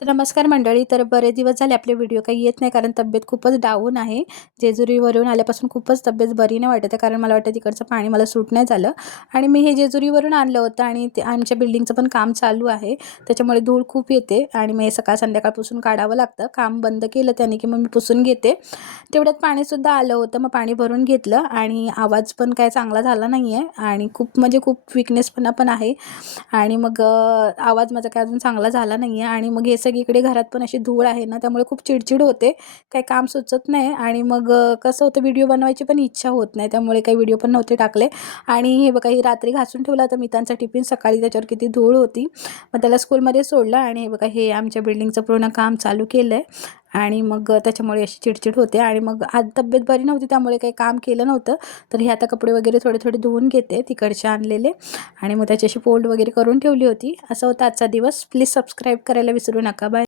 तर नमस्कार मंडळी. तर बरेच दिवस झाले आपले व्हिडिओ काही येत नाही, कारण तब्येत खूपच डाऊन आहे. जेजुरीवरून आल्यापासून खूपच तब्येत बरी नाही वाटत आहे, कारण मला वाटतं तिकडचं पाणी मला सूट नाही झालं. आणि मी हे जेजुरीवरून आणलं होतं आणि ते आमच्या बिल्डिंगचं पण काम चालू आहे, त्याच्यामुळे धूळ खूप येते आणि मग हे सकाळ संध्याकाळ पुसून काढावं लागतं. काम बंद केलं त्याने की मग मी पुसून घेते. तेवढ्यात पाणीसुद्धा आलं होतं, मग पाणी भरून घेतलं आणि आवाज पण काय चांगला झाला नाही आहे आणि खूप म्हणजे खूप विकनेसपणा पण आहे. आणि मग आवाज माझा काय अजून चांगला झाला नाही आहे आणि मग हे सगळीकडे घरात पण अशी धूळ आहे ना, त्यामुळे खूप चिडचिड होते, काही काम सुचत नाही. आणि मग कसं होतं, व्हिडिओ बनवायची पण इच्छा होत नाही, त्यामुळे काही व्हिडिओ पण नव्हते टाकले. आणि हे बघा, ही रात्री घासून ठेवला होता मितांचा टिफिन, सकाळी त्याच्यावर किती धूळ होती. मग त्याला स्कूलमध्ये सोडलं आणि हे बघा, हे आमच्या बिल्डिंगचं पूर्ण काम चालू केलं आहे आणि मग त्याच्यामुळे अशी चिडचिड होते. आणि मग आज तब्येत बरी नव्हती, त्यामुळे काही काम केलं नव्हतं. तर हे आता कपडे वगैरे थोडे थोडे धुवून घेते तिकडचे आणलेले, आणि मग त्याच्याशी फोल्ड वगैरे करून ठेवली होती. असं होतं आजचा दिवस. प्लीज सबस्क्राईब करायला विसरू नका. बाय.